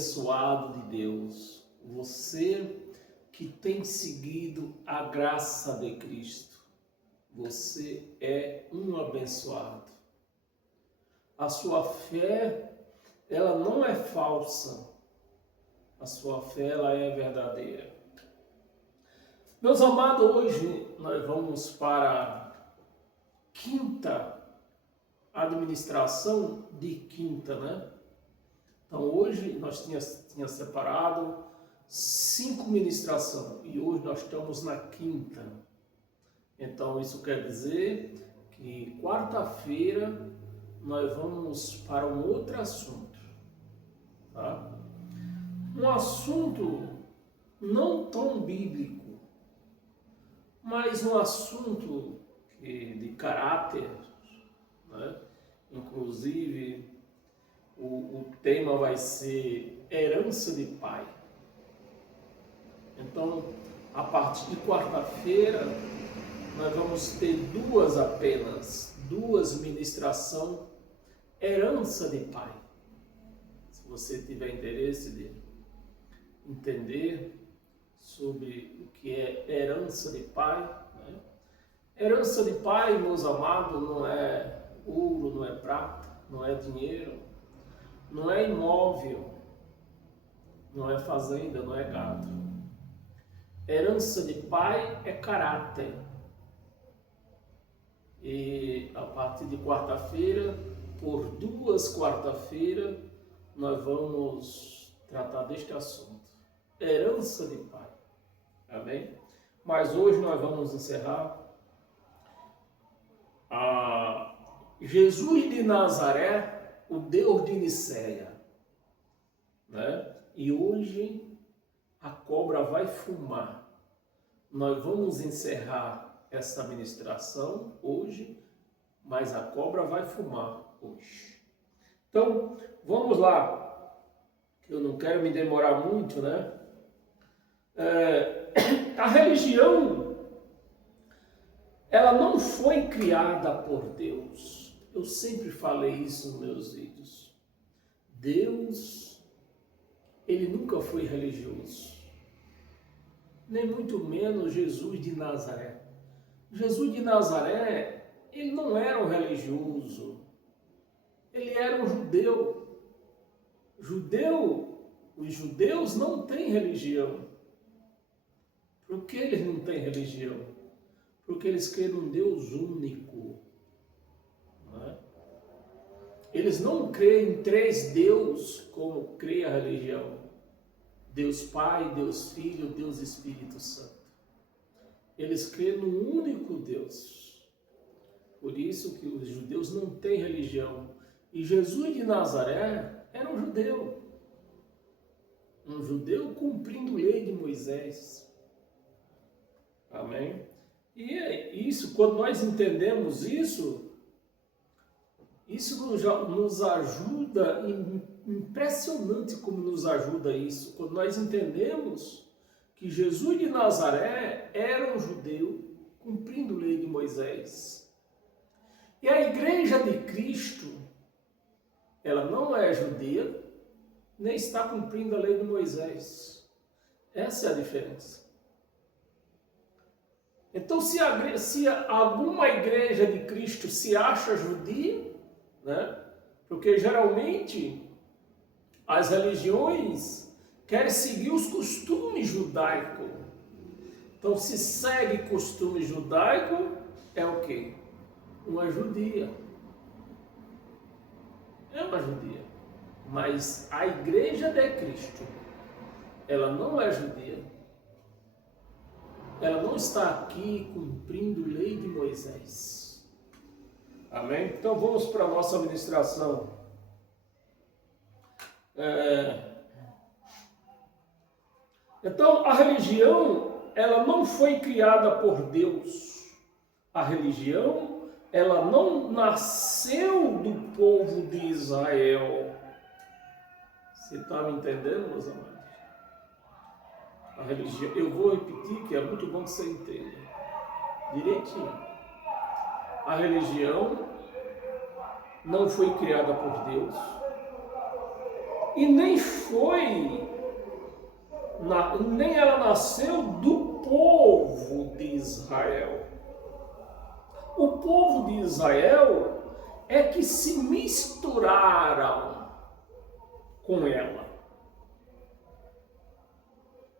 abençoado de Deus, você que tem seguido a graça de Cristo, você é um abençoado. A sua fé, ela não é falsa, a sua fé, ela é verdadeira. Meus amados, hoje nós vamos para a quinta administração de quinta, né? Então hoje nós tínhamos separado 5 ministrações e hoje nós estamos na quinta. Então isso quer dizer que quarta-feira nós vamos para um outro assunto, tá? Um assunto não tão bíblico, mas um assunto de caráter, né? Inclusive o tema vai ser herança de pai. Então, a partir de quarta-feira, nós vamos ter duas ministrações, herança de pai. Se você tiver interesse de entender sobre o que é herança de pai, né? Herança de pai, meus amados, não é ouro, não é prata, não é dinheiro, não é imóvel, não é fazenda, não é gado. Herança de pai é caráter. E a partir de quarta-feira, por 2 quarta-feiras, nós vamos tratar deste assunto. Herança de pai. Amém? Mas hoje nós vamos encerrar Jesus de Nazaré, o Deus de Nicéia, né? E hoje a cobra vai fumar. Nós vamos encerrar essa ministração hoje, mas a cobra vai fumar hoje. Então, vamos lá. Eu não quero me demorar muito, né? A religião, ela não foi criada por Deus. Eu sempre falei isso nos meus vídeos. Deus, ele nunca foi religioso. Nem muito menos Jesus de Nazaré. Jesus de Nazaré, ele não era um religioso. Ele era um judeu. Os judeus não têm religião. Por que eles não têm religião? Porque eles creem num Deus único. Não é? Eles não creem em 3 deuses como crê a religião. Deus Pai, Deus Filho, Deus Espírito Santo. Eles creem num único Deus. Por isso que os judeus não têm religião. E Jesus de Nazaré era um judeu. Um judeu cumprindo a lei de Moisés. Amém? E é isso, quando nós entendemos isso nos ajuda, impressionante como nos ajuda isso, quando nós entendemos que Jesus de Nazaré era um judeu cumprindo a lei de Moisés. E a igreja de Cristo, ela não é judia, nem está cumprindo a lei de Moisés. Essa é a diferença. Então, se alguma igreja de Cristo se acha judia, né? Porque geralmente as religiões querem seguir os costumes judaicos. Então, se segue costume judaico, é o quê? Uma judia. É uma judia. Mas a igreja de Cristo, ela não é judia. Ela não está aqui cumprindo a lei de Moisés. Amém? Então vamos para a nossa ministração. Então a religião, ela não foi criada por Deus. A religião, ela não nasceu do povo de Israel. Você está me entendendo, meus amados? A religião, eu vou repetir que é muito bom que você entenda direitinho. A religião não foi criada por Deus e nem nem ela nasceu do povo de Israel. O povo de Israel é que se misturaram com ela.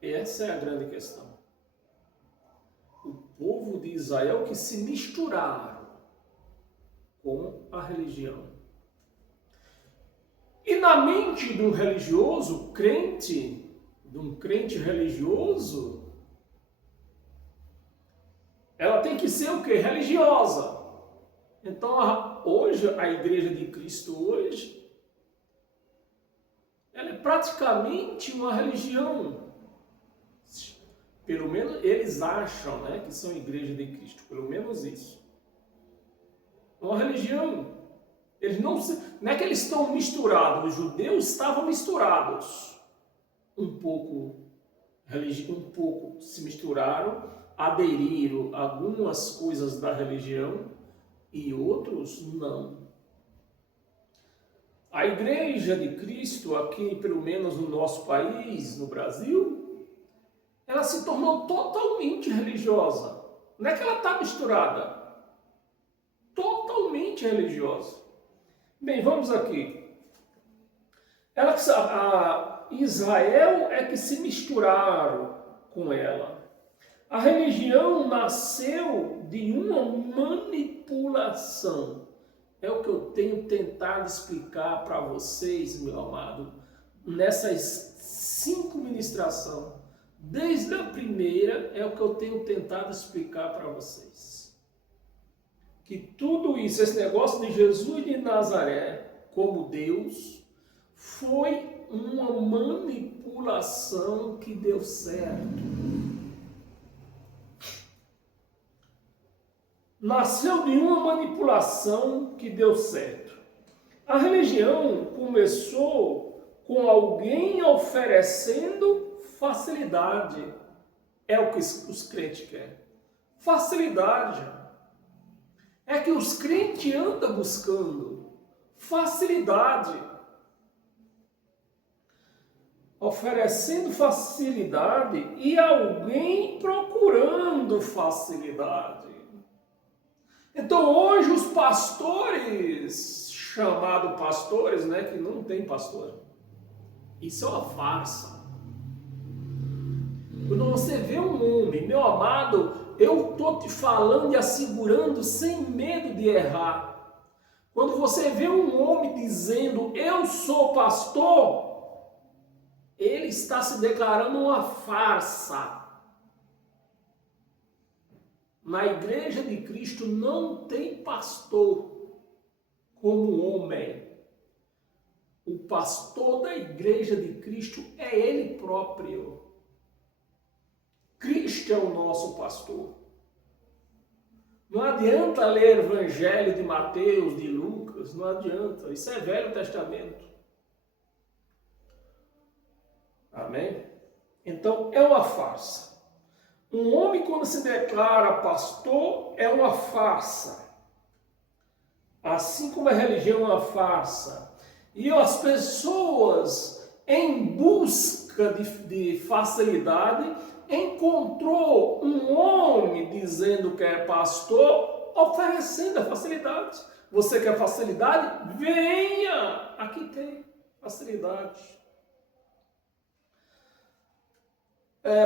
Essa é a grande questão. O povo de Israel que se misturaram com a religião. E na mente de um religioso crente, de um crente religioso, ela tem que ser o quê? Religiosa. Então, hoje, a Igreja de Cristo hoje, ela é praticamente uma religião. Pelo menos eles acham, né, que são Igreja de Cristo. Pelo menos isso. Uma religião. Eles não é que eles estão misturados. Os judeus estavam misturados. Um pouco se misturaram, aderiram a algumas coisas da religião e outros não. A Igreja de Cristo, aqui pelo menos no nosso país, no Brasil, ela se tornou totalmente religiosa. Não é que ela está misturada. Totalmente religiosa. Bem, vamos aqui. Israel é que se misturaram com ela. A religião nasceu de uma manipulação. É o que eu tenho tentado explicar para vocês, meu amado, nessas 5 ministrações. Desde a primeira é o que eu tenho tentado explicar para vocês. Que tudo isso, esse negócio de Jesus de Nazaré como Deus, foi uma manipulação que deu certo. Nasceu de uma manipulação que deu certo. A religião começou com alguém oferecendo facilidade. É o que os crentes querem. Facilidade. É que os crentes andam buscando facilidade. Oferecendo facilidade e alguém procurando facilidade. Então hoje os pastores, chamados pastores, né, que não tem pastor, isso é uma farsa. Quando você vê um homem, meu amado, eu estou te falando e assegurando sem medo de errar. Quando você vê um homem dizendo, eu sou pastor, ele está se declarando uma farsa. Na Igreja de Cristo não tem pastor como homem. O pastor da Igreja de Cristo é ele próprio. Cristo é o nosso pastor. Não adianta ler o Evangelho de Mateus, de Lucas, não adianta. Isso é Velho Testamento. Amém? Então, é uma farsa. Um homem, quando se declara pastor, é uma farsa. Assim como a religião é uma farsa. E as pessoas, em busca de facilidade, encontrou um homem dizendo que é pastor, oferecendo a facilidade. Você quer facilidade? Venha! Aqui tem facilidade.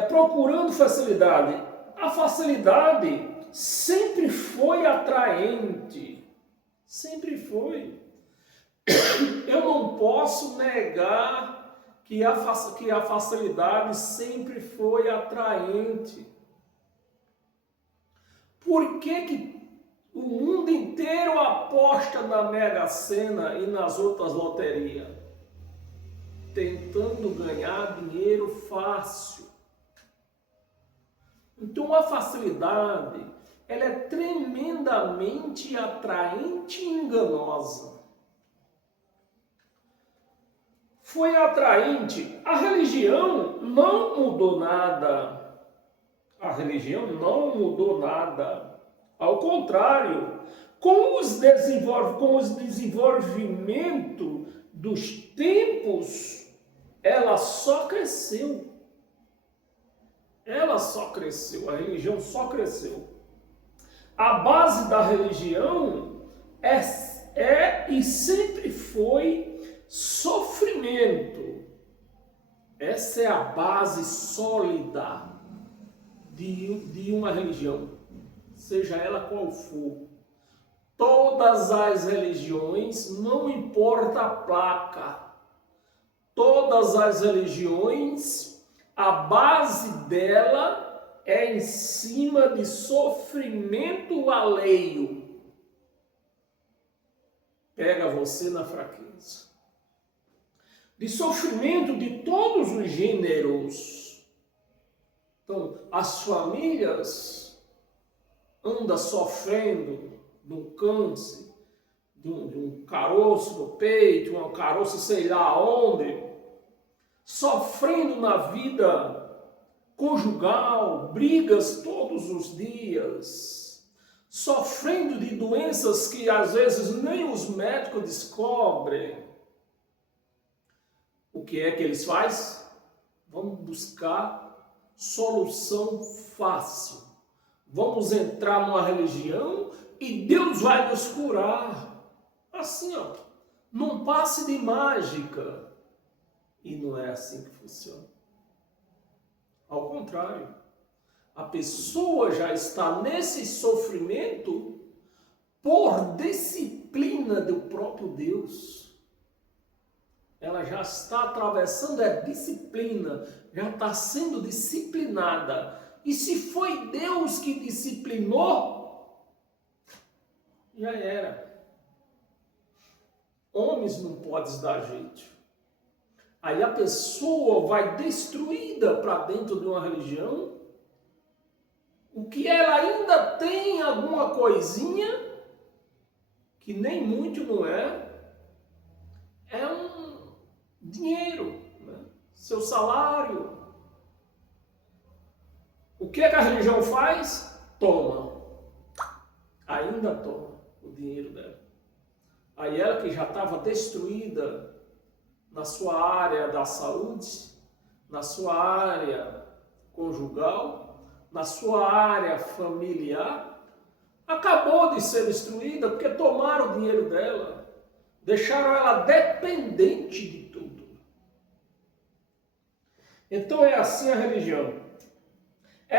Procurando facilidade. A facilidade sempre foi atraente. Sempre foi. Eu não posso negar que a facilidade sempre foi atraente. Por que o mundo inteiro aposta na Mega Sena e nas outras loterias? Tentando ganhar dinheiro fácil. Então a facilidade, ela é tremendamente atraente e enganosa. Foi atraente. A religião não mudou nada. A religião não mudou nada. Ao contrário, com o desenvolvimento dos tempos, ela só cresceu. Ela só cresceu, a religião só cresceu. A base da religião é e sempre foi sofrimento. Essa é a base sólida de uma religião, seja ela qual for. Todas as religiões, não importa a placa, todas as religiões, a base dela é em cima de sofrimento alheio. Pega você na fraqueza. De sofrimento de todos os gêneros. Então, as famílias andam sofrendo de um câncer, de um caroço no peito, um caroço sei lá onde, sofrendo na vida conjugal, brigas todos os dias, sofrendo de doenças que às vezes nem os médicos descobrem. O que é que eles fazem? Vamos buscar solução fácil. Vamos entrar numa religião e Deus vai nos curar. Assim, ó, num passe de mágica. E não é assim que funciona. Ao contrário, a pessoa já está nesse sofrimento por disciplina do próprio Deus. Ela já está atravessando a disciplina, já está sendo disciplinada. E se foi Deus que disciplinou, já era. Homens não podem dar jeito. Aí a pessoa vai destruída para dentro de uma religião, o que ela ainda tem alguma coisinha, que nem muito não é um dinheiro, né? Seu salário. O que a religião faz? Toma. Ainda toma o dinheiro dela. Aí ela que já estava destruída na sua área da saúde, na sua área conjugal, na sua área familiar, acabou de ser destruída porque tomaram o dinheiro dela, deixaram ela dependente de tudo. Então é assim a religião.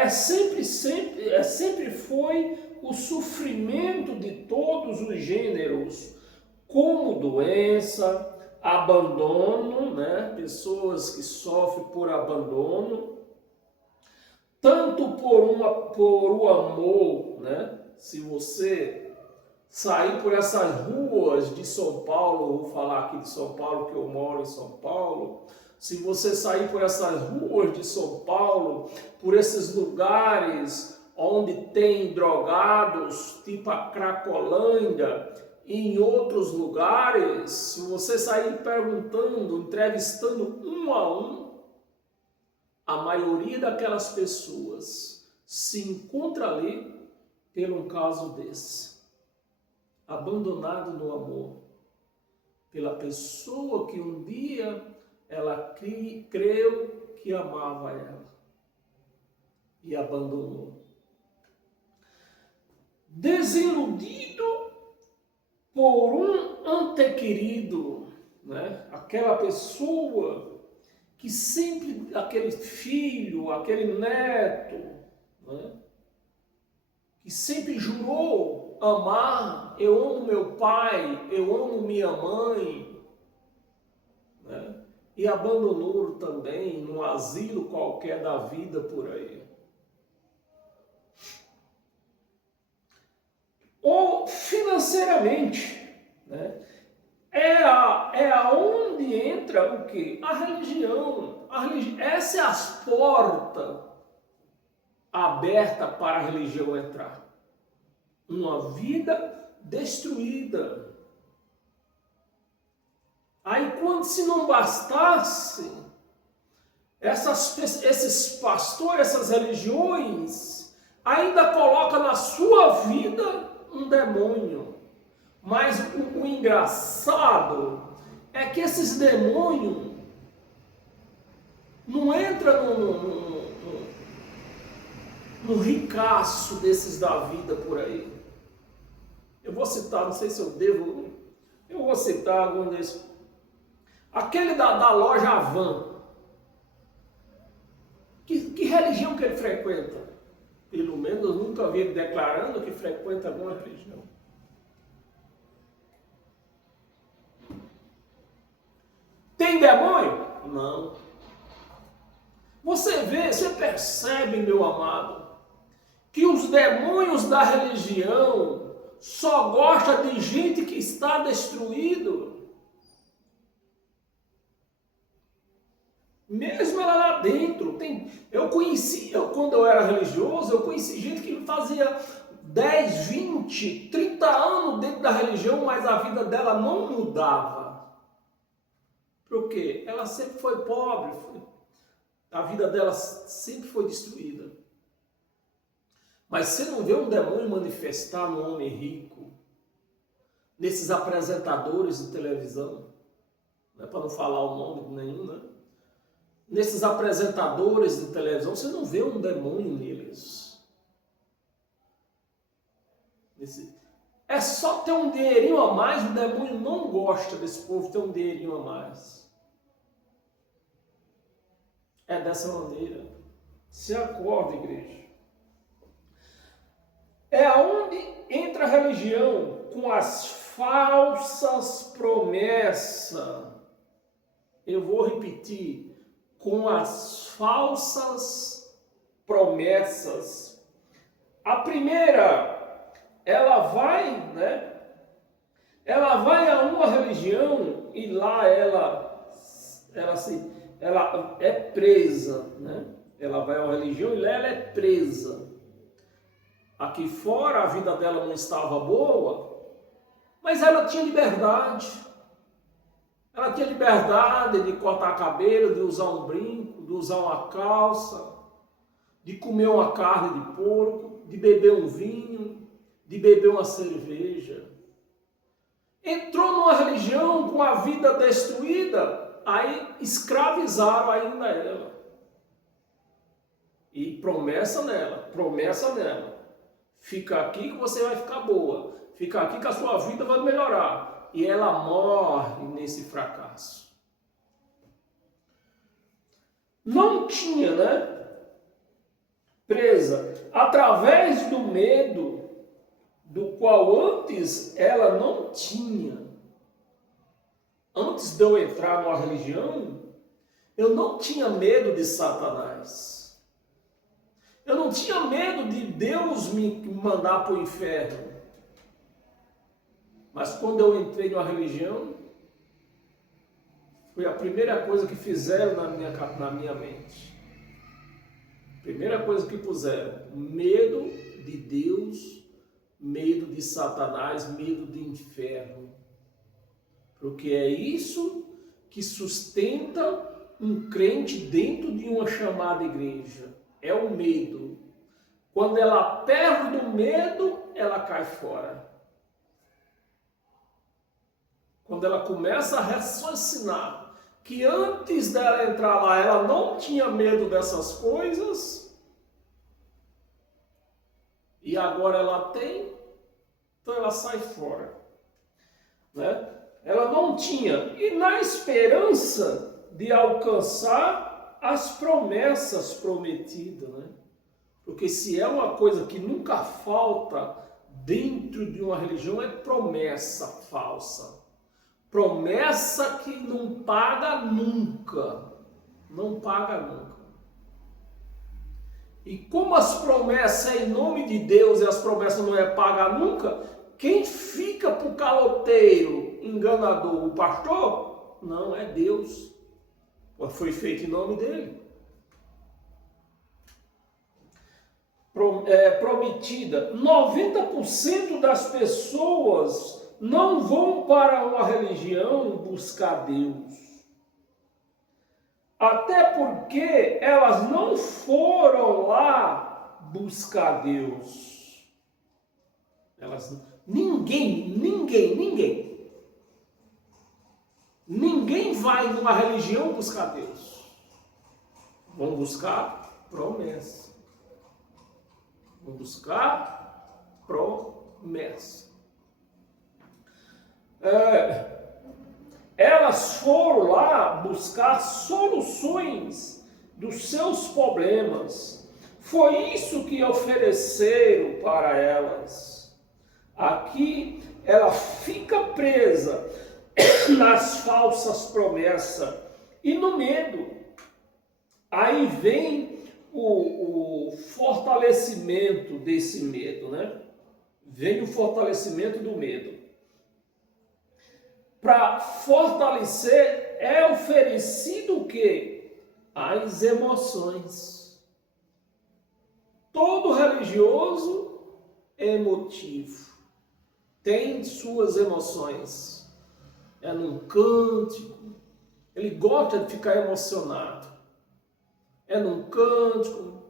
Sempre foi o sofrimento de todos os gêneros, como doença, abandono, né? Pessoas que sofrem por abandono, tanto por o amor, né? Se você sair por essas ruas de São Paulo, vou falar aqui de São Paulo, que eu moro em São Paulo, se você sair por essas ruas de São Paulo, por esses lugares onde tem drogados, tipo a Cracolândia, e em outros lugares, se você sair perguntando, entrevistando um a um, a maioria daquelas pessoas se encontra ali por um caso desse. Abandonado no amor. Pela pessoa que um dia ela creu que amava ela e abandonou. Desiludido por um antequerido, né? Aquela pessoa que sempre, aquele filho, aquele neto, né? Que sempre jurou amar, eu amo meu pai, eu amo minha mãe, né? E abandonou também num asilo qualquer da vida por aí. Ou financeiramente, né? É aonde entra o quê? A religião. Essa é as portas abertas para a religião entrar. Uma vida destruída. Aí quando se não bastasse, esses pastores, essas religiões, ainda colocam na sua vida um demônio. Mas o engraçado é que esses demônios Não entra no ricaço desses da vida por aí. Eu vou citar, não sei se eu devo, eu vou citar algum desses. Aquele da loja Avan. Que religião que ele frequenta? Pelo menos eu nunca vi ele declarando que frequenta alguma religião. Tem demônio? Não. Você vê, você percebe, meu amado, que os demônios da religião só gostam de gente que está destruído. Mesmo ela lá dentro. Quando eu era religioso, eu conheci gente que fazia 10, 20, 30 anos dentro da religião, mas a vida dela não mudava. Por quê? Ela sempre foi pobre, a vida dela sempre foi destruída. Mas você não vê um demônio manifestar no homem rico, nesses apresentadores de televisão, né? Para não falar o nome nenhum, né? Nesses apresentadores de televisão, você não vê um demônio neles. É só ter um dinheirinho a mais, o demônio não gosta desse povo ter um dinheirinho a mais. É dessa maneira. Se acorda, igreja. É onde entra a religião com as falsas promessas. Eu vou repetir. Com as falsas promessas. A primeira, ela vai a uma religião e lá ela é presa, né? Ela vai a uma religião e lá ela é presa. Aqui fora a vida dela não estava boa, mas ela tinha liberdade. Ela tinha liberdade de cortar cabelo, de usar um brinco, de usar uma calça, de comer uma carne de porco, de beber um vinho, de beber uma cerveja. Entrou numa religião com a vida destruída, aí escravizaram ainda ela. E promessa nela. Fica aqui que você vai ficar boa. Fica aqui que a sua vida vai melhorar. E ela morre nesse fracasso. Não tinha, né? Presa através do medo, do qual antes ela não tinha. Antes de eu entrar numa religião, eu não tinha medo de Satanás. Eu não tinha medo de Deus me mandar para o inferno. Mas quando eu entrei numa religião, foi a primeira coisa que fizeram na minha mente. Primeira coisa que puseram, medo de Deus, medo de Satanás, medo de inferno. Porque é isso que sustenta um crente dentro de uma chamada igreja. É o medo. Quando ela perde o medo, ela cai fora. Quando ela começa a raciocinar que antes dela entrar lá, ela não tinha medo dessas coisas, e agora ela tem, então ela sai fora. Né? Ela não tinha, e na esperança de alcançar as promessas prometidas. Né? Porque se é uma coisa que nunca falta dentro de uma religião, é promessa falsa. Promessa que não paga nunca. Não paga nunca. E como as promessas é em nome de Deus e as promessas não é paga nunca, quem fica para o caloteiro enganador? O pastor? Não, é Deus. Foi feito em nome dele. Prometida. 90% das pessoas não vão para uma religião buscar Deus. Até porque elas não foram lá buscar Deus. Ninguém vai numa religião buscar Deus. Vão buscar promessa. Vão buscar promessa. Elas foram lá buscar soluções dos seus problemas. Foi isso que ofereceram para elas. Aqui ela fica presa nas falsas promessas e no medo. Aí vem o fortalecimento desse medo, né? Vem o fortalecimento do medo. Para fortalecer é oferecido o quê? As emoções. Todo religioso é emotivo. Tem suas emoções. É num cântico. Ele gosta de ficar emocionado. É num cântico.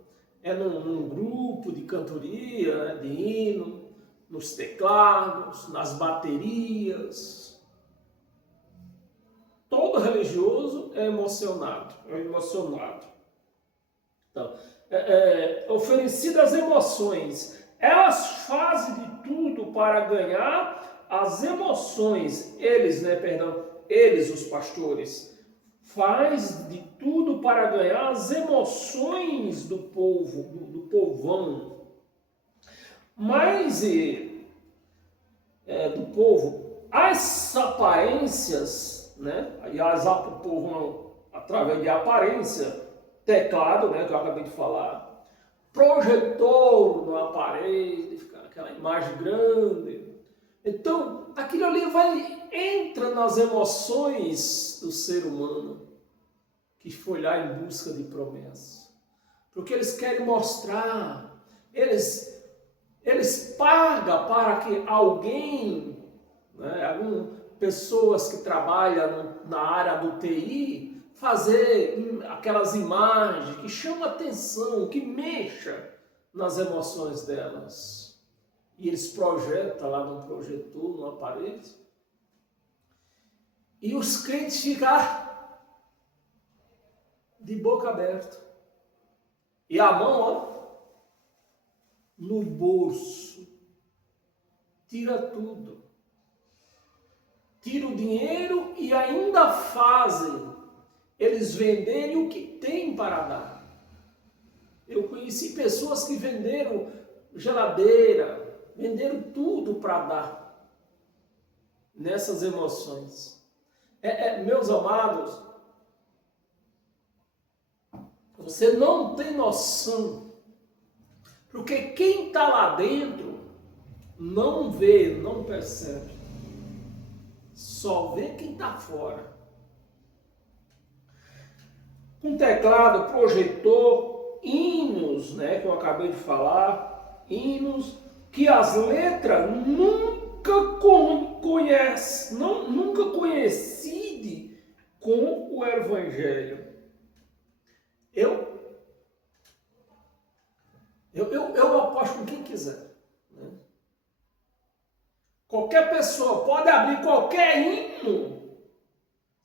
É num grupo de cantoria, né, de hino, nos teclados, nas baterias. Todo religioso é emocionado. Então, oferecidas emoções, elas fazem de tudo para ganhar as emoções. Eles, os pastores, faz de tudo para ganhar as emoções do povo, do povão. Mas do povo, as aparências, né? Aliás, o povo não, através de aparência, teclado, né, que eu acabei de falar, projetor na parede, fica aquela imagem grande. Então, aquilo ali entra nas emoções do ser humano que foi lá em busca de promessa. Porque eles querem mostrar, eles pagam para que alguém, né, pessoas que trabalham na área do TI, fazer aquelas imagens que chamam atenção, que mexa nas emoções delas. E eles projetam lá num projetor, numa parede. E os crentes ficam de boca aberta. E a mão, ó, no bolso. Tira tudo. Tira o dinheiro e ainda fazem eles venderem o que tem para dar. Eu conheci pessoas que venderam geladeira, venderam tudo para dar nessas emoções. Meus amados, você não tem noção, porque quem está lá dentro não vê, não percebe. Só vê quem está fora. Com teclado, projetor, hinos, né, que eu acabei de falar, hinos que as letras nunca coincide com o Evangelho. Eu aposto com quem quiser. Né? Qualquer pessoa pode abrir qualquer hino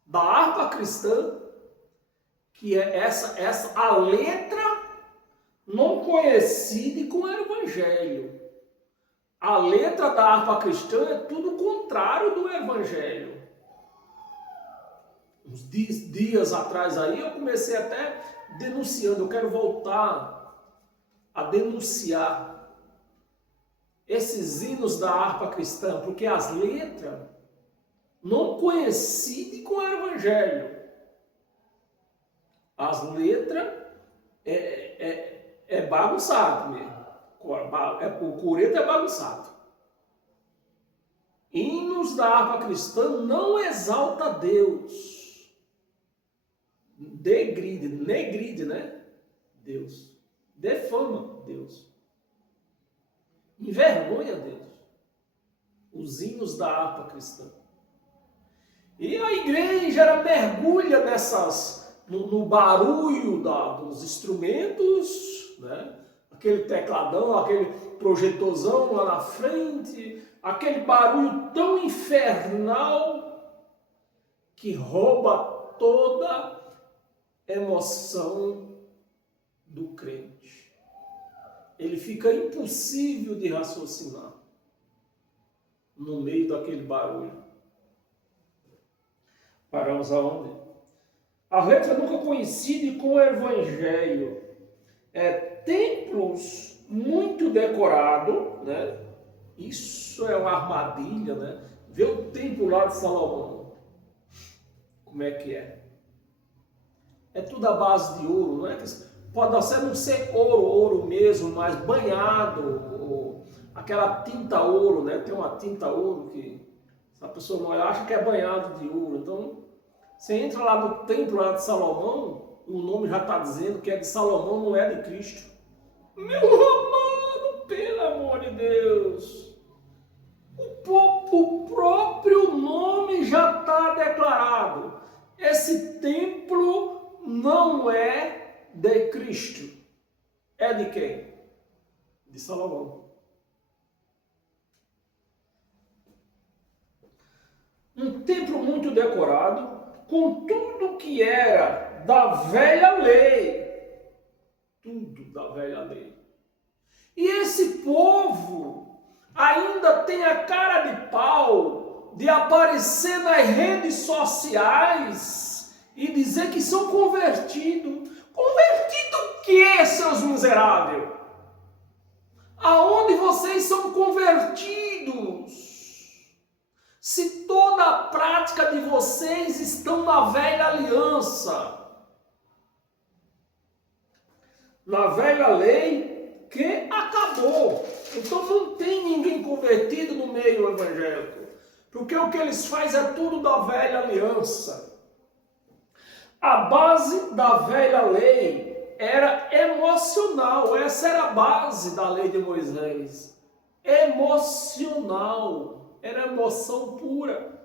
da harpa cristã, que é a letra não coincide com o Evangelho. A letra da harpa cristã é tudo contrário do Evangelho. Uns dias atrás aí eu comecei até denunciando, eu quero voltar a denunciar esses hinos da harpa cristã, porque as letras não coincidem com o Evangelho. As letras é bagunçado mesmo. O coreto é bagunçado. Hinos da harpa cristã não exalta Deus. Negride, né? Deus. Defama Deus. Envergonha Deus. Os hinos da harpa cristã. E a igreja ela mergulha no barulho dos instrumentos, né? Aquele tecladão, aquele projetorzão lá na frente, aquele barulho tão infernal que rouba toda emoção do crente. Ele fica impossível de raciocinar no meio daquele barulho. Paramos aonde? A letra nunca coincide com o evangelho. Templos muito decorados, né? Isso é uma armadilha, né? Vê o templo lá de Salomão. Como é que é? É tudo à base de ouro, não é? Pode até não ser ouro mesmo, mas banhado, aquela tinta ouro, né? Tem uma tinta ouro que a pessoa não acha que é banhado de ouro. Então, você entra lá no templo lá de Salomão, o nome já está dizendo que é de Salomão, não é de Cristo. Meu amado, pelo amor de Deus! O próprio nome já está declarado. Esse templo não é de Cristo. É de quem? De Salomão. Um templo muito decorado, com tudo que era da velha lei. Tudo da velha lei. E esse povo ainda tem a cara de pau de aparecer nas redes sociais e dizer que são convertidos. Convertido o quê, seus miseráveis? Aonde vocês são convertidos? Se toda a prática de vocês estão na velha aliança, na velha lei que acabou. Então não tem ninguém convertido no meio evangélico, porque o que eles fazem é tudo da velha aliança. A base da velha lei era emocional, essa era a base da lei de Moisés. Emocional, era emoção pura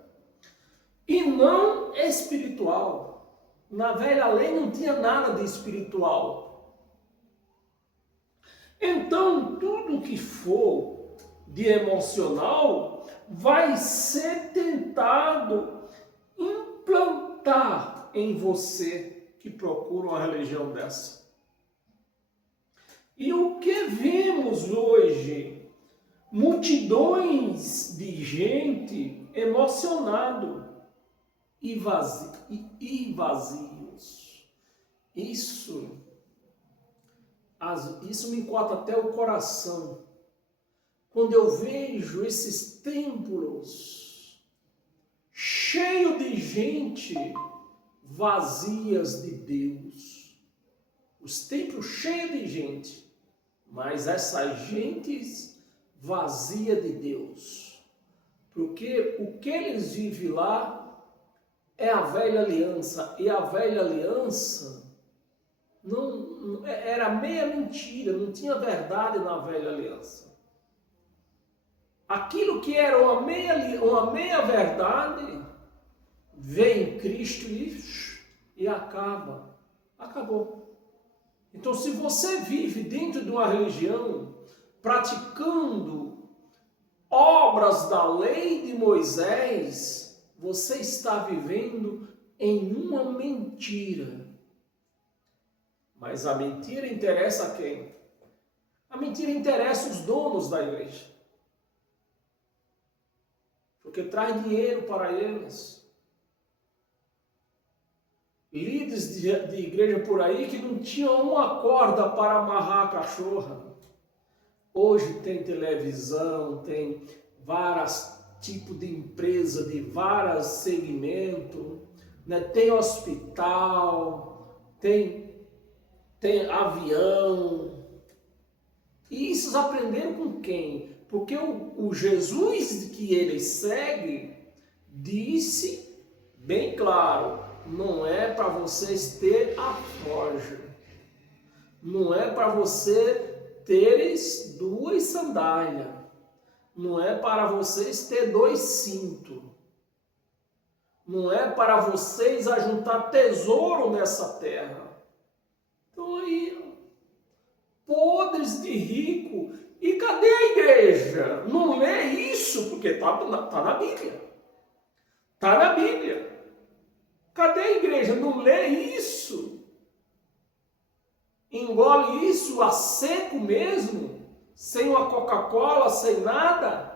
e não espiritual. Na velha lei não tinha nada de espiritual. Então, tudo que for de emocional vai ser tentado implantar em você que procura uma religião dessa. E o que vemos hoje? Multidões de gente emocionado e vazios. Isso me corta até o coração. Quando eu vejo esses templos cheios de gente vazias de Deus. Os templos cheios de gente, mas essas gentes vazias de Deus. Porque o que eles vivem lá é a velha aliança. E a velha aliança não era meia mentira, não tinha verdade na velha aliança. Aquilo que era uma meia verdade vem Cristo e acabou. Então, se você vive dentro de uma religião praticando obras da lei de Moisés, você está vivendo em uma mentira. Mas a mentira interessa a quem? A mentira interessa os donos da igreja. Porque traz dinheiro para eles. Líderes de igreja por aí que não tinham uma corda para amarrar a cachorra. Hoje tem televisão, tem vários tipos de empresa, de vários segmentos, né? Tem hospital, tem avião. E isso aprenderam com quem? Porque o Jesus que eles seguem disse bem claro, não é para vocês ter a forja, não é para você teres 2 sandálias, não é para vocês ter 2 cintos, não é para vocês ajuntar tesouro nessa terra. Então aí, podres de rico. E cadê a igreja? Não lê isso, porque está na Bíblia. Está na Bíblia. Cadê a igreja? Não lê isso. engole isso a seco mesmo, sem uma Coca-Cola, sem nada.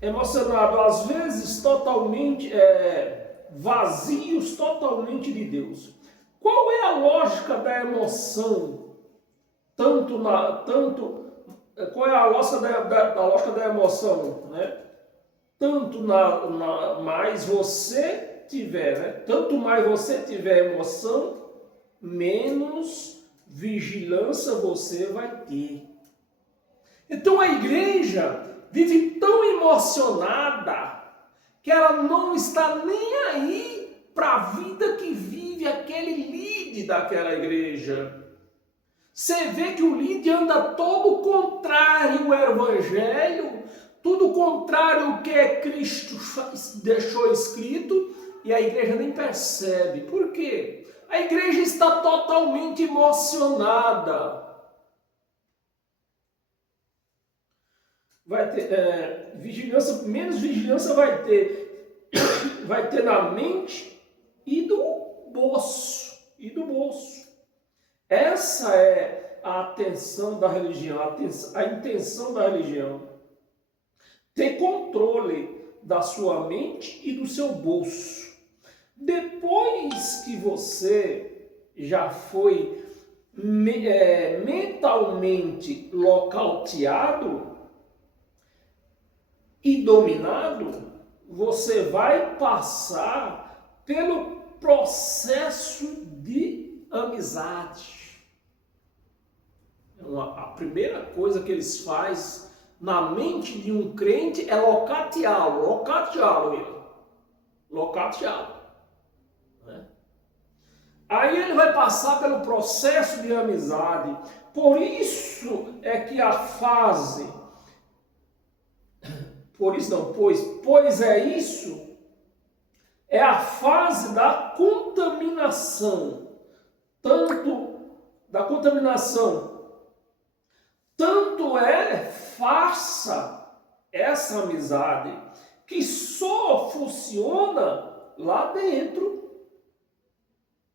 Emocionado, às vezes totalmente vazios totalmente de Deus. Qual é a lógica da emoção? Qual é a lógica lógica da emoção, né? Mais você tiver, né? Tanto mais você tiver emoção, menos vigilância você vai ter. Então a igreja vive tão emocionada que ela não está nem aí para a vida que vive aquele líder daquela igreja. Você vê que o líder anda todo contrário ao evangelho, tudo contrário ao que Cristo deixou escrito, e a igreja nem percebe. Por quê? A igreja está totalmente emocionada. Vai ter vigilância, menos vigilância vai ter na mente e do bolso. Essa é a atenção da religião, a intenção da religião. Ter controle da sua mente e do seu bolso. Depois que você já foi mentalmente nocauteado e dominado, você vai passar pelo processo de amizade. A primeira coisa que eles fazem na mente de um crente é locateá-lo. Né? Aí ele vai passar pelo processo de amizade. Por isso é que a fase... Pois é isso, é a fase da contaminação. Tanto é farsa essa amizade que só funciona lá dentro.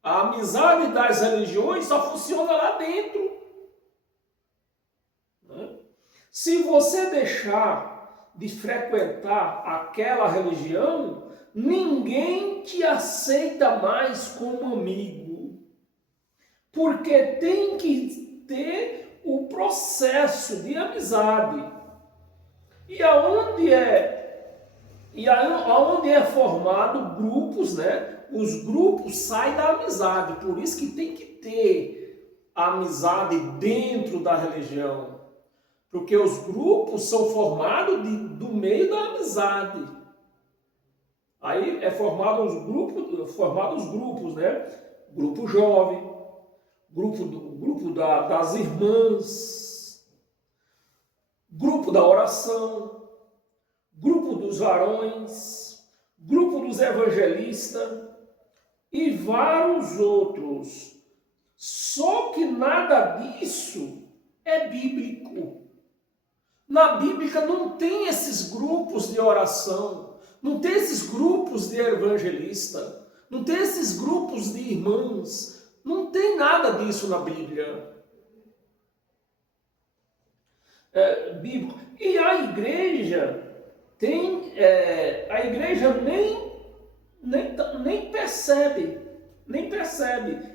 A amizade das religiões só funciona lá dentro. Né? Se você deixar de frequentar aquela religião, ninguém te aceita mais como amigo. Porque tem que ter o processo de amizade. E aonde é formado grupos, né? Os grupos saem da amizade. Por isso que tem que ter amizade dentro da religião. Porque os grupos são formados do meio da amizade. Aí é formado os grupos, né? Grupo jovem, grupo das irmãs, grupo da oração, grupo dos varões, grupo dos evangelistas e vários outros. Só que nada disso é bíblico. Na Bíblia não tem esses grupos de oração, não tem esses grupos de evangelista, não tem esses grupos de irmãs, não tem nada disso na Bíblia. Bíblico. E a igreja nem percebe,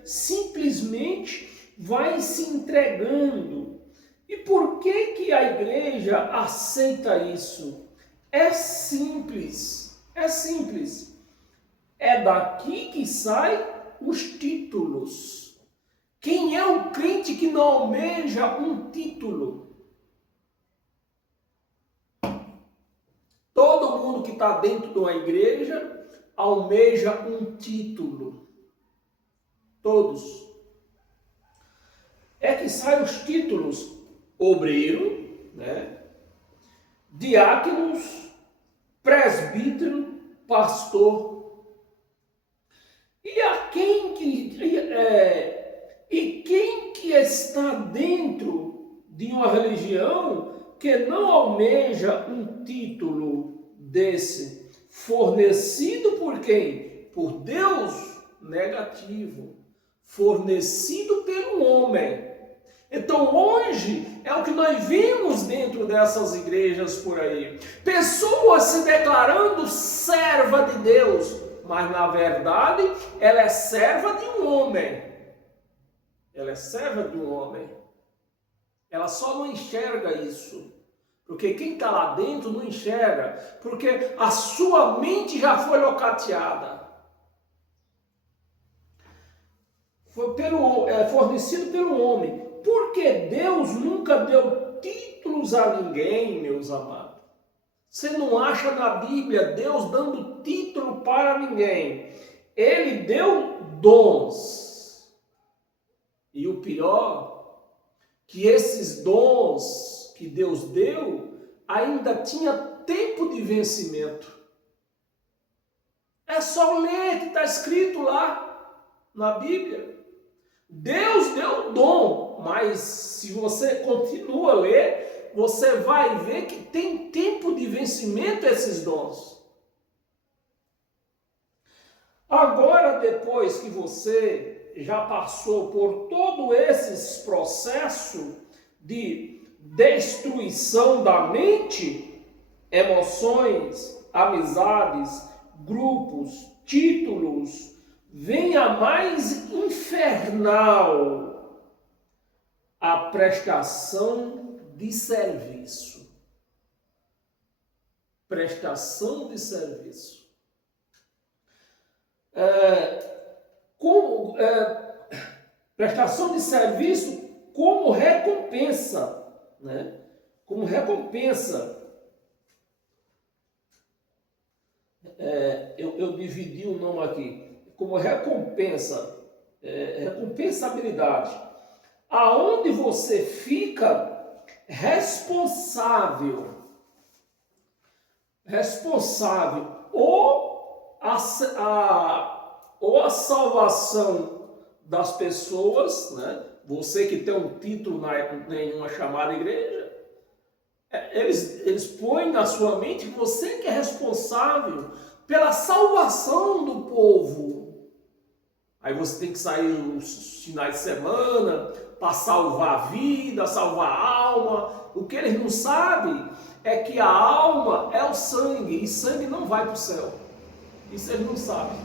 simplesmente vai se entregando. E por que a igreja aceita isso? É simples. É daqui que saem os títulos. Quem é o crente que não almeja um título? Todo mundo que está dentro de uma igreja almeja um título. Todos. É que saem os títulos: obreiro, né? Diáconos, presbítero, pastor. E quem que está dentro de uma religião que não almeja um título desse? fornecido por quem? Por Deus, negativo. Fornecido pelo homem. Então hoje é o que nós vimos dentro dessas igrejas por aí. Pessoas se declarando serva de Deus, mas na verdade ela é serva de um homem. Ela é serva de um homem. Ela só não enxerga isso. Porque quem está lá dentro não enxerga. Porque a sua mente já foi locateada. Foi fornecido pelo homem. Porque Deus nunca deu títulos a ninguém, meus amados. Você não acha na Bíblia Deus dando título para ninguém. Ele deu dons. E o pior, que esses dons que Deus deu, ainda tinha tempo de vencimento. É só ler que está escrito lá na Bíblia. Deus deu o dom, mas se você continua a ler, você vai ver que tem tempo de vencimento esses dons. Agora, depois que você já passou por todo esse processo de destruição da mente, emoções, amizades, grupos, títulos, vem a mais infernal, a prestação de serviço. Prestação de serviço. Prestação de serviço como recompensa, né? Como recompensa. Eu dividi o nome aqui. Como recompensa, recompensabilidade, aonde você fica responsável, ou a salvação das pessoas, né? Você que tem um título em uma chamada igreja, eles põem na sua mente que você que é responsável pela salvação do povo. Aí você tem que sair nos finais de semana para salvar a vida, salvar a alma. O que eles não sabem é que a alma é o sangue, e sangue não vai para o céu. Isso eles não sabem.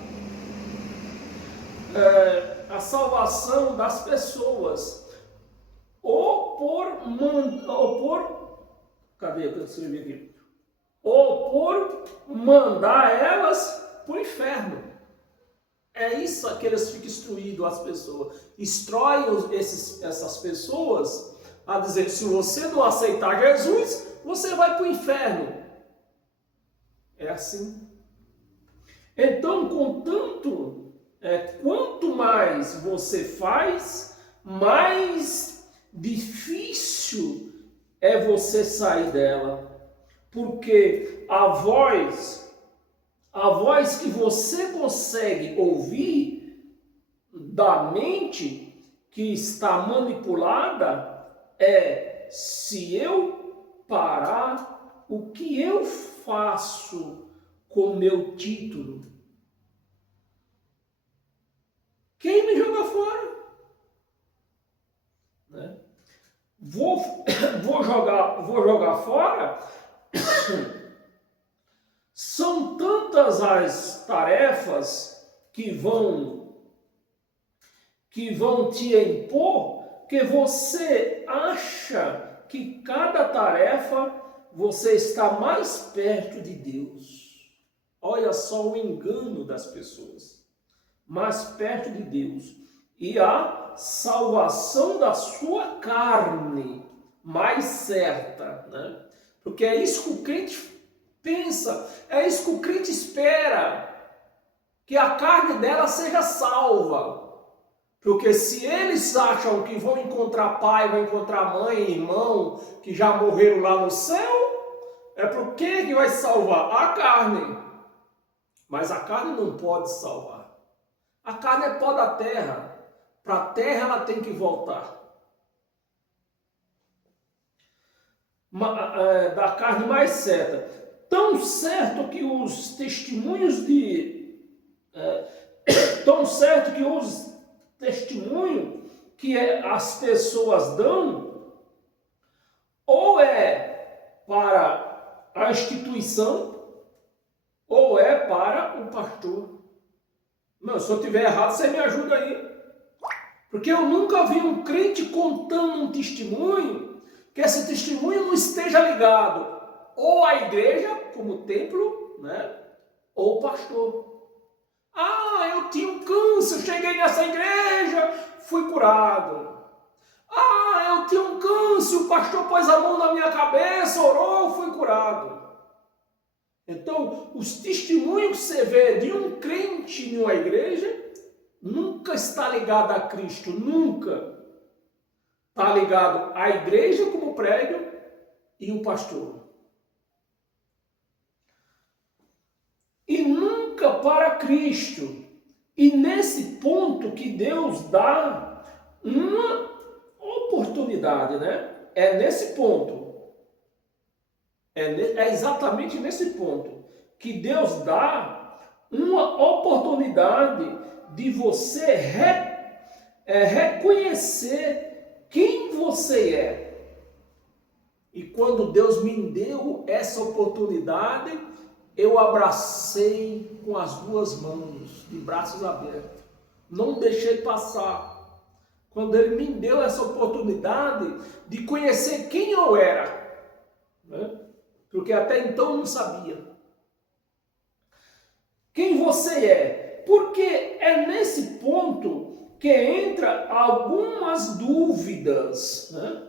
A salvação das pessoas, cadê que eu escrevi aqui? Ou por mandar elas para o inferno. É isso que eles ficam instruindo as pessoas. Instroem essas pessoas a dizer que se você não aceitar Jesus, você vai para o inferno. É assim. Então, quanto mais você faz, mais difícil é você sair dela. Porque a voz que você consegue ouvir da mente que está manipulada é: se eu parar, o que eu faço com meu título? Quem me joga fora? Né? Vou jogar fora. São tantas as tarefas que vão te impor, que você acha que cada tarefa você está mais perto de Deus. Olha só o engano das pessoas. Mais perto de Deus. E a salvação da sua carne mais certa, né? Porque é isso que o crente pensa, é isso que o crente espera, que a carne dela seja salva. Porque se eles acham que vão encontrar pai, vão encontrar mãe, irmão, que já morreram lá no céu, é por que vai salvar? A carne. Mas a carne não pode salvar. A carne é pó da terra. Para a terra ela tem que voltar. Da carne mais certa. tão certo que os testemunhos tão certo que os testemunhos que as pessoas dão, ou é para a instituição, ou é para o pastor. Não, se eu estiver errado, você me ajuda aí. Porque eu nunca vi um crente contando um testemunho, que esse testemunho não esteja ligado ou à igreja, como templo, né? Ou pastor. Ah, eu tinha um câncer, cheguei nessa igreja, fui curado. Ah, eu tinha um câncer, o pastor pôs a mão na minha cabeça, orou, fui curado. Então, os testemunhos que você vê de um crente em uma igreja nunca está ligado a Cristo, nunca. Está ligado à igreja como prédio e o pastor. E nunca para Cristo. E nesse ponto que Deus dá uma oportunidade, né? É nesse ponto. É exatamente nesse ponto que Deus dá uma oportunidade de você reconhecer quem você é. E quando Deus me deu essa oportunidade, eu abracei com as duas mãos, de braços abertos. Não deixei passar. Quando Ele me deu essa oportunidade de conhecer quem eu era, né? Porque até então eu não sabia. Quem você é? Porque é nesse ponto que entra algumas dúvidas, né?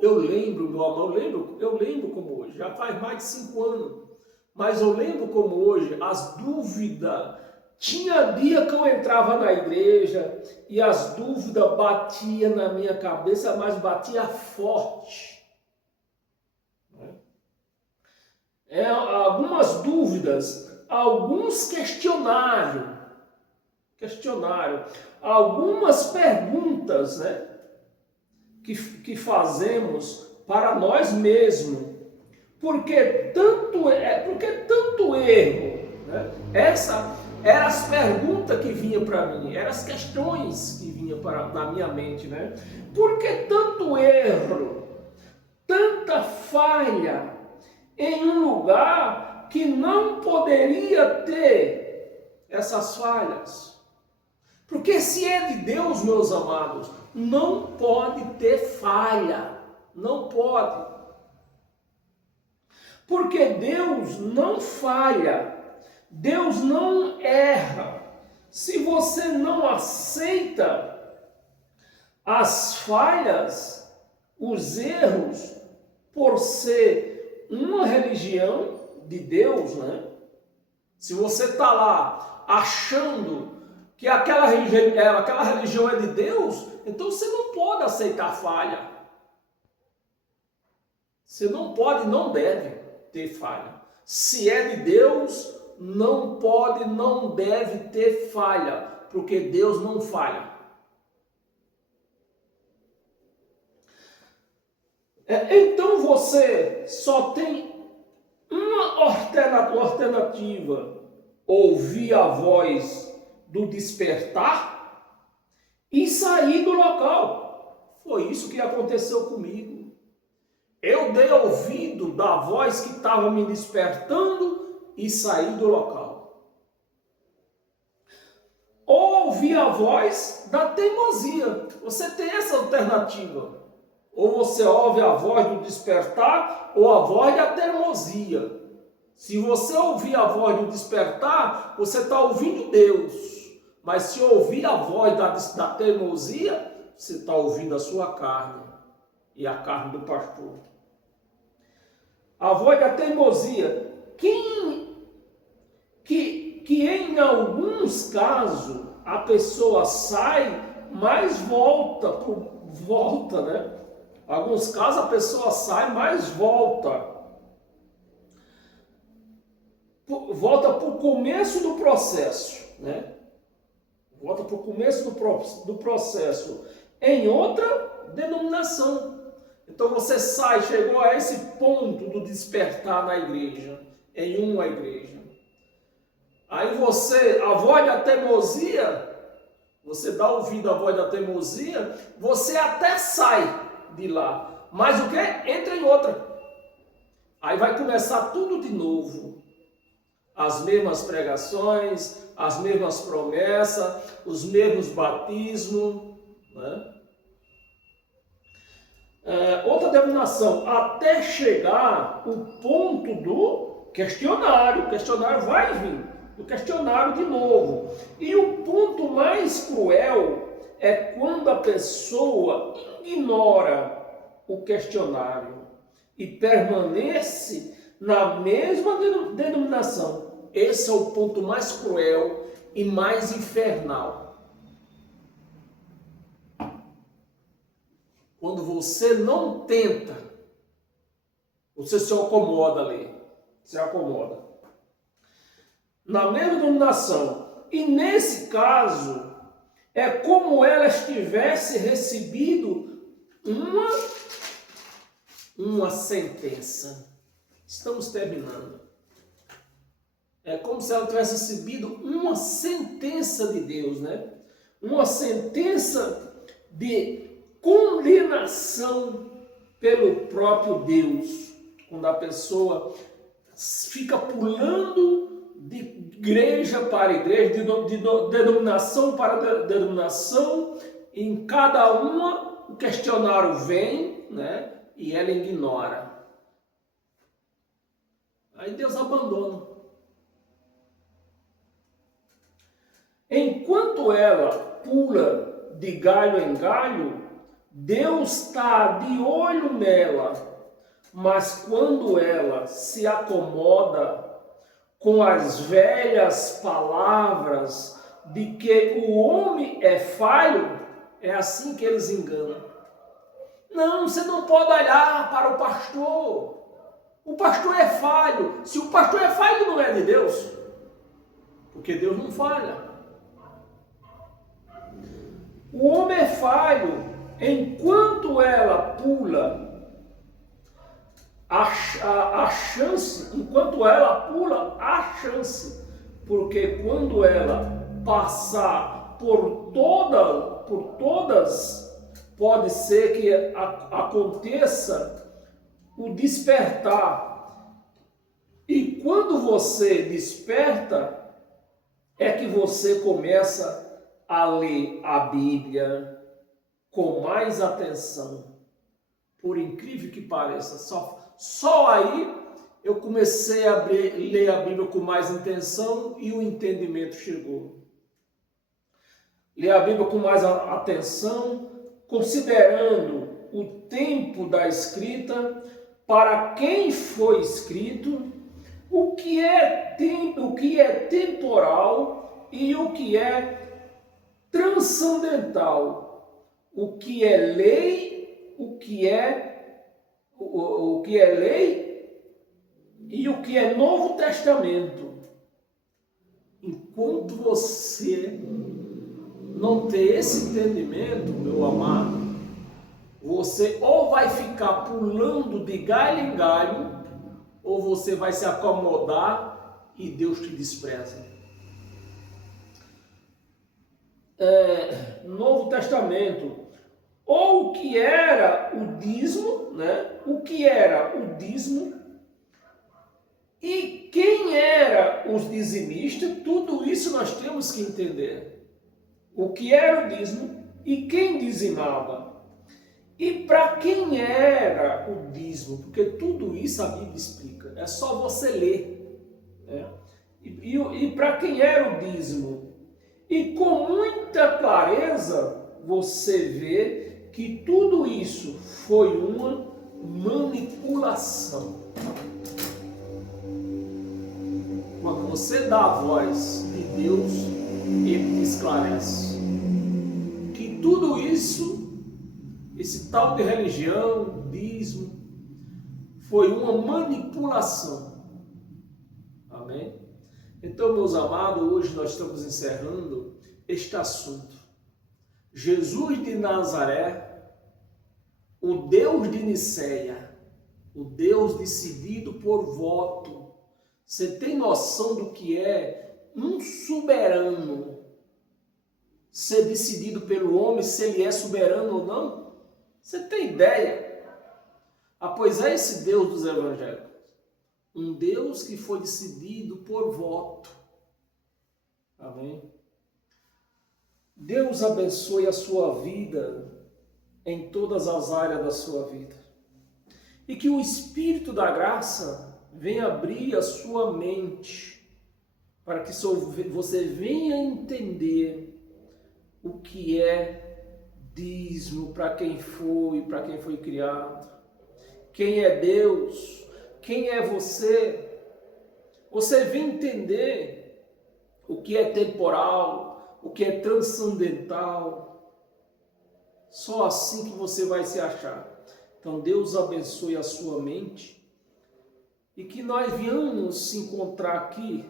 Eu lembro, meu amor, eu lembro como hoje, já faz mais de 5 anos, mas eu lembro como hoje, as dúvidas, tinha dia que eu entrava na igreja e as dúvidas batiam na minha cabeça, mas batia forte. Algumas dúvidas, alguns questionários, algumas perguntas, né, que fazemos para nós mesmos. Porque tanto erro, né? Essa eram as perguntas que vinham para mim, eram as questões que vinham na minha mente, né? Por que tanto erro, tanta falha em um lugar que não poderia ter essas falhas? Porque se é de Deus, meus amados, não pode ter falha, não pode. Porque Deus não falha, Deus não erra. Se você não aceita as falhas, os erros, por ser uma religião de Deus, né? Se você está lá achando que aquela religião é de Deus, então você não pode aceitar falha. Você não pode, não deve ter falha. Se é de Deus, não pode, não deve ter falha, porque Deus não falha. Então você só tem uma alternativa: ouvir a voz do despertar e sair do local. Foi isso que aconteceu comigo. Eu dei ouvido da voz que estava me despertando e saí do local. Ou ouvir a voz da teimosia. Você tem essa alternativa. Ou você ouve a voz do despertar ou a voz da teimosia. Se você ouvir a voz do despertar, você está ouvindo Deus. Mas se ouvir a voz da teimosia, você está ouvindo a sua carne e a carne do pastor. A voz da teimosia, que em alguns casos a pessoa sai, mas volta, né? Em alguns casos a pessoa sai, mas volta para o começo do processo, né? Volta para o começo do processo em outra denominação. Então você sai, chegou a esse ponto do despertar na igreja, em uma igreja. Aí você, a voz da teimosia, você dá ouvido à voz da teimosia, você até sai de lá. Mas o que? Entra em outra. Aí vai começar tudo de novo. As mesmas pregações, as mesmas promessas, os mesmos batismos, né? Outra denominação, até chegar o ponto do questionário. O questionário vai vir, o questionário de novo. E o ponto mais cruel é quando a pessoa ignora o questionário e permanece na mesma denominação. Esse é o ponto mais cruel e mais infernal. Quando você não tenta, você se acomoda ali. Se acomoda. Na mesma denominação. E nesse caso, é como ela estivesse recebido uma sentença. Estamos terminando. É como se ela tivesse recebido uma sentença de Deus, né? Uma sentença de condenação pelo próprio Deus. Quando a pessoa fica pulando de igreja para igreja, de denominação para denominação, em cada uma o questionário vem, né? E ela ignora. Aí Deus abandona. Enquanto ela pula de galho em galho, Deus está de olho nela, mas quando ela se acomoda com as velhas palavras de que o homem é falho, é assim que eles enganam. Não, você não pode olhar para o pastor. O pastor é falho. Se o pastor é falho, não é de Deus, porque Deus não falha. O homem é falho. Enquanto ela pula a chance, enquanto ela pula a chance, porque quando ela passar por todas, pode ser que aconteça o despertar. E quando você desperta, é que você começa a ler a Bíblia com mais atenção. Por incrível que pareça, só aí eu comecei a ler a Bíblia com mais intenção e o entendimento chegou. Ler a Bíblia com mais atenção, considerando o tempo da escrita, para quem foi escrito, o que é temporal e o que é transcendental. O que é lei, o que é lei e o que é Novo Testamento. Enquanto você não ter esse entendimento, meu amado, você ou vai ficar pulando de galho em galho, ou você vai se acomodar e Deus te despreza. Novo Testamento, ou o que era o dízimo, né? O que era o dízimo e quem era os dizimistas, tudo isso nós temos que entender. O que era o dízimo e quem dizimava. E para quem era o dízimo, porque tudo isso a Bíblia explica, é só você ler, né? E para quem era o dízimo. E com muita clareza você vê que tudo isso foi uma manipulação. Quando você dá a voz de Deus, Ele te esclarece que tudo isso, esse tal de religião, dízimo, foi uma manipulação. Amém? Então, meus amados, hoje nós estamos encerrando este assunto. Jesus de Nazaré o Deus de Nicéia, o Deus decidido por voto. Você tem noção do que é um soberano ser decidido pelo homem, se ele é soberano ou não? Você tem ideia? Ah, pois é esse Deus dos evangélicos. Um Deus que foi decidido por voto. Amém? Deus abençoe a sua vida em todas as áreas da sua vida. E que o Espírito da graça venha abrir a sua mente para que você venha entender o que é dízimo, para quem foi criado, quem é Deus, quem é você. Você vem entender o que é temporal, o que é transcendental. Só assim que você vai se achar. Então Deus abençoe a sua mente e que nós venhamos se encontrar aqui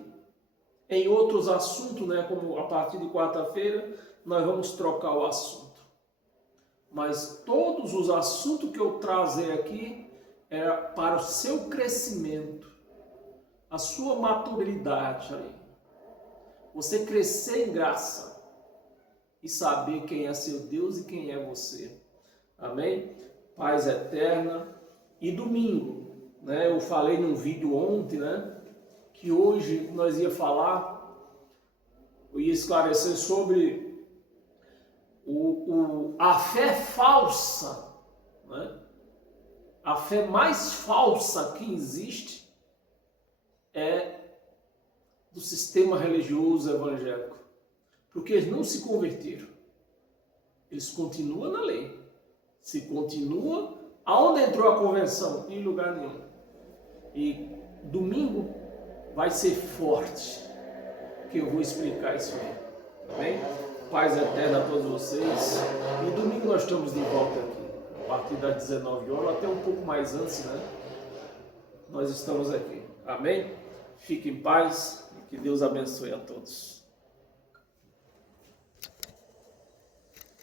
em outros assuntos, né? Como a partir de quarta-feira nós vamos trocar o assunto. Mas todos os assuntos que eu trazer aqui é para o seu crescimento, a sua maturidade aí. Você crescer em graça e saber quem é seu Deus e quem é você. Amém? Paz eterna. E domingo, né? Eu falei num vídeo ontem, né? Que hoje nós ia falar, eu ia esclarecer sobre a fé falsa, né? A fé mais falsa que existe é do sistema religioso evangélico, porque eles não se converteram, eles continuam na lei, se continua. Aonde entrou a convenção? Em lugar nenhum. E domingo vai ser forte, que eu vou explicar isso aí, tá bem? Paz eterna a todos vocês. E domingo nós estamos de volta aqui, a partir das 19 horas, até um pouco mais antes, né? Nós estamos aqui, amém? Fique em paz e que Deus abençoe a todos.